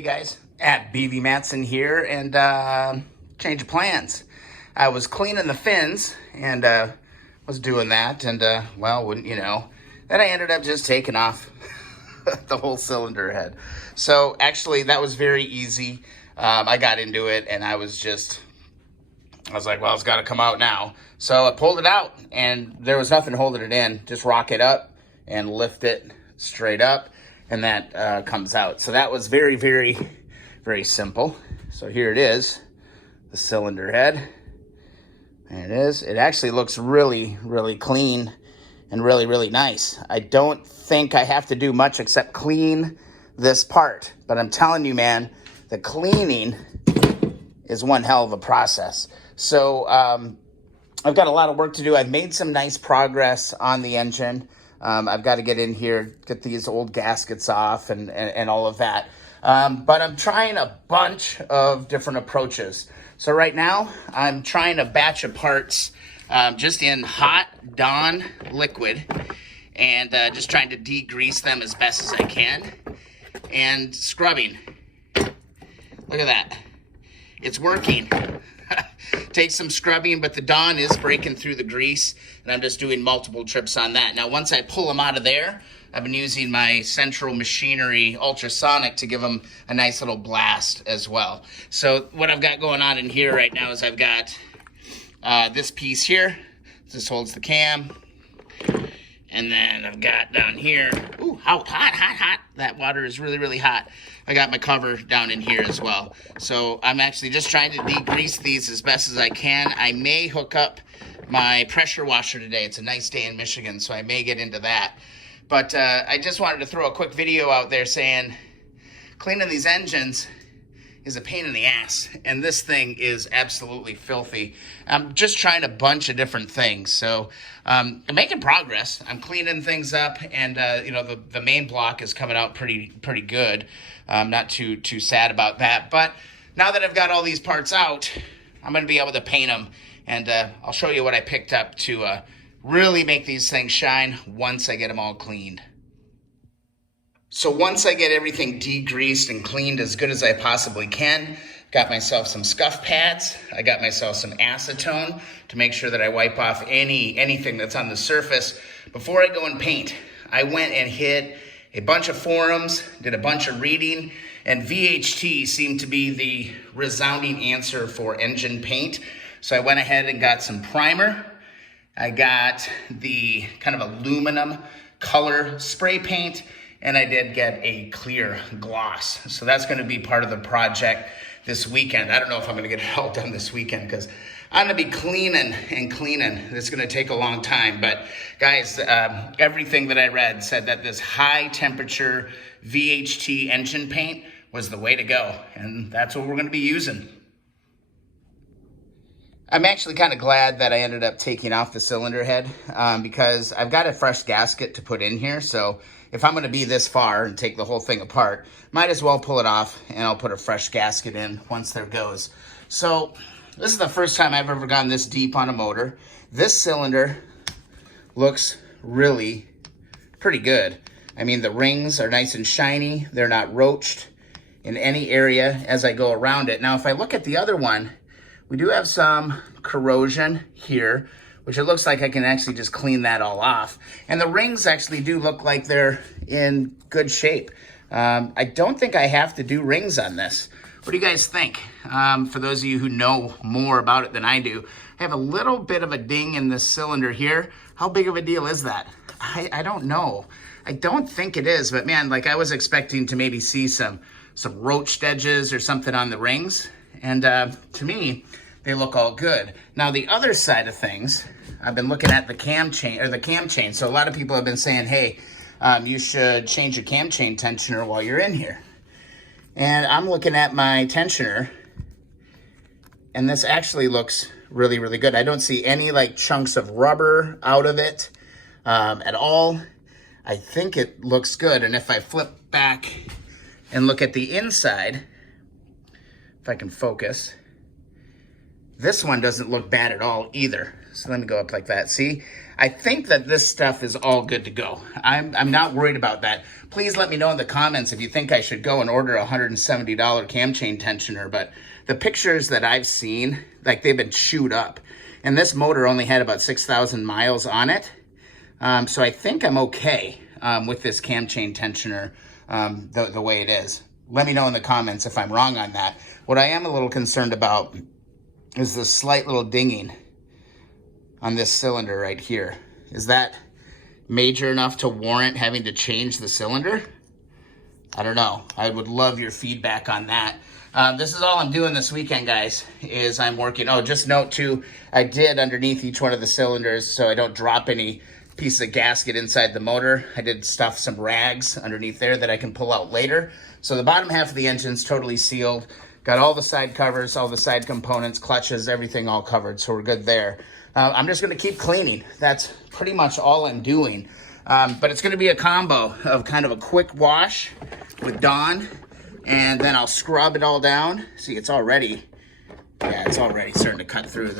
Hey guys, at BV Matson here, and change of plans. I was cleaning the fins and was doing that, and well, wouldn't you know, then I ended up just taking off the whole cylinder head. So actually that was very easy. I got into it and I was like, well, it's got to come out now. So I pulled it out and there was nothing holding it in. Just rock it up and lift it straight up, and that comes out. So that was very, very, very simple. So here it is, the cylinder head. There it is. It actually looks really, really clean and really, really nice. I don't think I have to do much except clean this part. But I'm telling you, man, the cleaning is one hell of a process. So I've got a lot of work to do. I've made some nice progress on the engine. I've got to get in here, get these old gaskets off and all of that. But I'm trying a bunch of different approaches. So right now, I'm trying a batch of parts just in hot Dawn liquid and just trying to degrease them as best as I can. And scrubbing. Look at that. It's working. Takes some scrubbing, but the Dawn is breaking through the grease, and I'm just doing multiple trips on that. Now, once I pull them out of there, I've been using my Central Machinery Ultrasonic to give them a nice little blast as well. So what I've got going on in here right now is I've got this piece here. This holds the cam. And then I've got down here, ooh, hot. That water is really, really hot. I got my cover down in here as well. So I'm actually just trying to degrease these as best as I can. I may hook up my pressure washer today. It's a nice day in Michigan, so I may get into that. But I just wanted to throw a quick video out there saying cleaning these engines is a pain in the ass, and this thing is absolutely filthy. I'm just trying a bunch of different things, so I'm making progress. I'm cleaning things up, and you know, the main block is coming out pretty good. Not too sad about that, but now that I've got all these parts out, I'm going to be able to paint them, and I'll show you what I picked up to really make these things shine once I get them all cleaned. So once I get everything degreased and cleaned as good as I possibly can, got myself some scuff pads, I got myself some acetone to make sure that I wipe off anything that's on the surface. Before I go and paint, I went and hit a bunch of forums, did a bunch of reading, and VHT seemed to be the resounding answer for engine paint. So I went ahead and got some primer. I got the kind of aluminum color spray paint, and I did get a clear gloss. So that's going to be part of the project this weekend. I don't know if I'm going to get it all done this weekend because I'm going to be cleaning and cleaning. It's going to take a long time. But guys, everything that I read said that this high temperature VHT engine paint was the way to go. And that's what we're going to be using. I'm actually kind of glad that I ended up taking off the cylinder head because I've got a fresh gasket to put in here. So if I'm going to be this far and take the whole thing apart, might as well pull it off and I'll put a fresh gasket in once there goes. So this is the first time I've ever gone this deep on a motor. This cylinder looks really pretty good. I mean, the rings are nice and shiny. They're not roached in any area as I go around it. Now, if I look at the other one, we do have some corrosion here, which it looks like I can actually just clean that all off. And the rings actually do look like they're in good shape. I don't think I have to do rings on this. What do you guys think? For those of you who know more about it than I do, I have a little bit of a ding in this cylinder here. How big of a deal is that? I don't know. I don't think it is, but man, like I was expecting to maybe see some roached edges or something on the rings. And to me, they look all good. Now, the other side of things, I've been looking at the cam chain. So a lot of people have been saying, hey, you should change your cam chain tensioner while you're in here. And I'm looking at my tensioner, and this actually looks really, really good. I don't see any like chunks of rubber out of it at all. I think it looks good. And if I flip back and look at the inside, if I can focus, This one doesn't look bad at all either. So let me go up like that. See, I think that this stuff is all good to go. I'm not worried about that. Please let me know in the comments if you think I should go and order a $170 cam chain tensioner. But the pictures that I've seen, like they've been chewed up. And this motor only had about 6,000 miles on it. So I think I'm okay with this cam chain tensioner the way it is. Let me know in the comments if I'm wrong on that. What I am a little concerned about is the slight little dinging on this cylinder right here. Is that major enough to warrant having to change the cylinder? I don't know. I would love your feedback on that. This is all I'm doing this weekend, guys, is I'm working. Oh, just note too, I did underneath each one of the cylinders so I don't drop any piece of gasket inside the motor. I did stuff some rags underneath there that I can pull out later. So the bottom half of the engine's totally sealed. Got all the side covers, all the side components, clutches, everything all covered, so we're good there. I'm just gonna keep cleaning. That's pretty much all I'm doing. But it's gonna be a combo of kind of a quick wash with Dawn, and then I'll scrub it all down. See, it's already starting to cut through.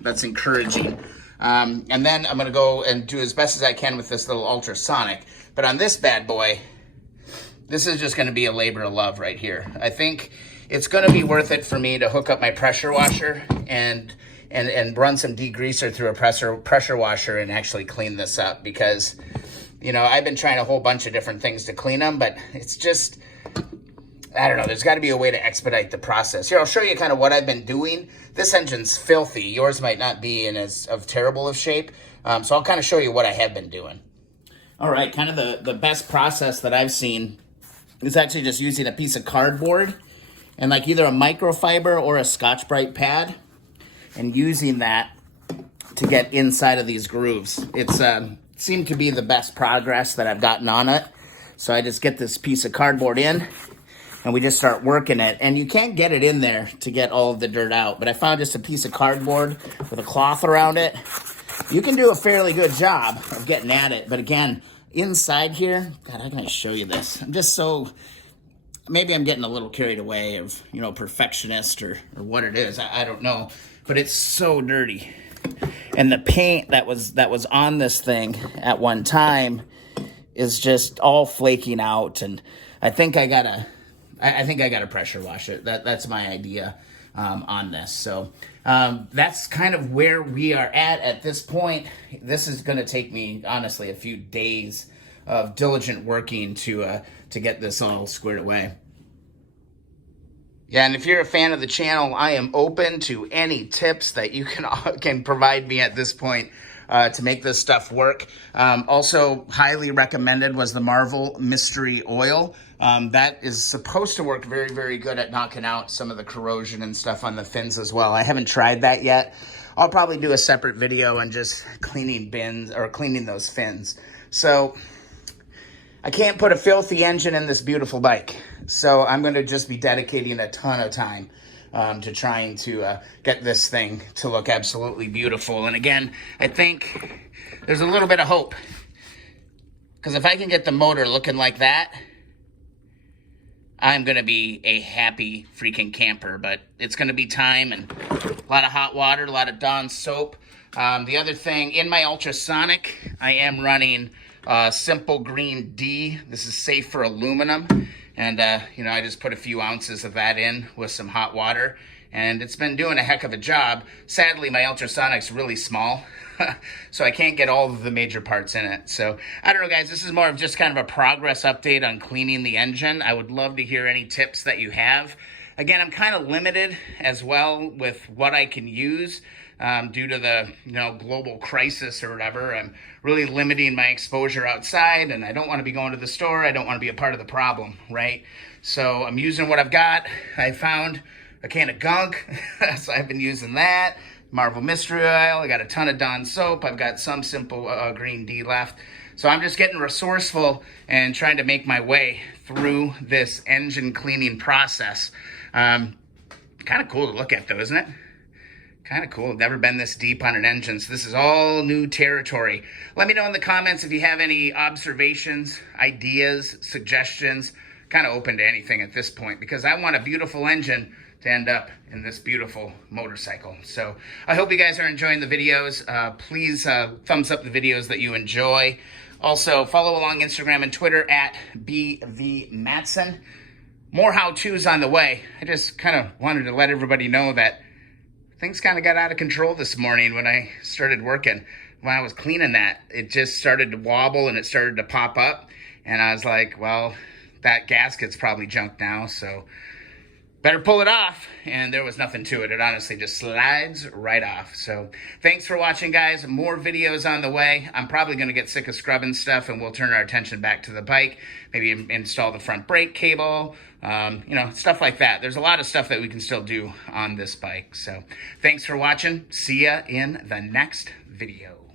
That's encouraging. And then I'm gonna go and do as best as I can with this little Ultrasonic. But on this bad boy, this is just gonna be a labor of love right here. I think it's gonna be worth it for me to hook up my pressure washer and run some degreaser through a pressure washer and actually clean this up, because, you know, I've been trying a whole bunch of different things to clean them, but it's just, I don't know, there's got to be a way to expedite the process. Here, I'll show you kind of what I've been doing. This engine's filthy. Yours might not be in as terrible of shape, so I'll kind of show you what I have been doing. All right, kind of the best process that I've seen is actually just using a piece of cardboard and like either a microfiber or a Scotch-Brite pad, and using that to get inside of these grooves. It's seemed to be the best progress that I've gotten on it. So I just get this piece of cardboard in, and we just start working it. And you can't get it in there to get all of the dirt out, but I found just a piece of cardboard with a cloth around it. You can do a fairly good job of getting at it. But again, inside here, God, how can I show you this? I'm just so, maybe I'm getting a little carried away of, you know, perfectionist or what it is. I don't know, but it's so dirty. And the paint that was on this thing at one time is just all flaking out. And I think I gotta pressure wash it. That's my idea on this. So that's kind of where we are at this point. This is gonna take me, honestly, a few days of diligent working to get this all squared away. Yeah, and if you're a fan of the channel, I am open to any tips that you can provide me at this point to make this stuff work. Also, highly recommended was the Marvel Mystery Oil. That is supposed to work very, very good at knocking out some of the corrosion and stuff on the fins as well. I haven't tried that yet. I'll probably do a separate video on just cleaning bins or cleaning those fins. So I can't put a filthy engine in this beautiful bike. So I'm going to just be dedicating a ton of time to trying to get this thing to look absolutely beautiful. And again, I think there's a little bit of hope, because if I can get the motor looking like that, I'm going to be a happy freaking camper. But it's going to be time and a lot of hot water, a lot of Dawn soap. The other thing, in my Ultrasonic, I am running Simple Green D. This is safe for aluminum. And, you know, I just put a few ounces of that in with some hot water, and it's been doing a heck of a job. Sadly, my Ultrasonic's really small, so I can't get all of the major parts in it. So, I don't know, guys, this is more of just kind of a progress update on cleaning the engine. I would love to hear any tips that you have. Again, I'm kind of limited as well with what I can use. Due to the, you know, global crisis or whatever. I'm really limiting my exposure outside, and I don't want to be going to the store. I don't want to be a part of the problem, right? So I'm using what I've got. I found a can of gunk, so I've been using that. Marvel Mystery Oil. I got a ton of Dawn soap. I've got some Simple Green D left. So I'm just getting resourceful and trying to make my way through this engine cleaning process. Kind of cool to look at, though, isn't it? Kind of cool. I've never been this deep on an engine, so this is all new territory. Let me know in the comments if you have any observations, ideas, suggestions, kind of open to anything at this point, because I want a beautiful engine to end up in this beautiful motorcycle. So I hope you guys are enjoying the videos. Please thumbs up the videos that you enjoy. Also, follow along Instagram and Twitter at BVMatson. More how-tos on the way. I just kind of wanted to let everybody know that things kind of got out of control this morning when I started working. When I was cleaning that, it just started to wobble and it started to pop up. And I was like, well, that gasket's probably junk now, so better pull it off. And there was nothing to it. It honestly just slides right off. So thanks for watching, guys. More videos on the way. I'm probably going to get sick of scrubbing stuff, and we'll turn our attention back to the bike. Maybe install the front brake cable, stuff like that. There's a lot of stuff that we can still do on this bike. So thanks for watching. See ya in the next video.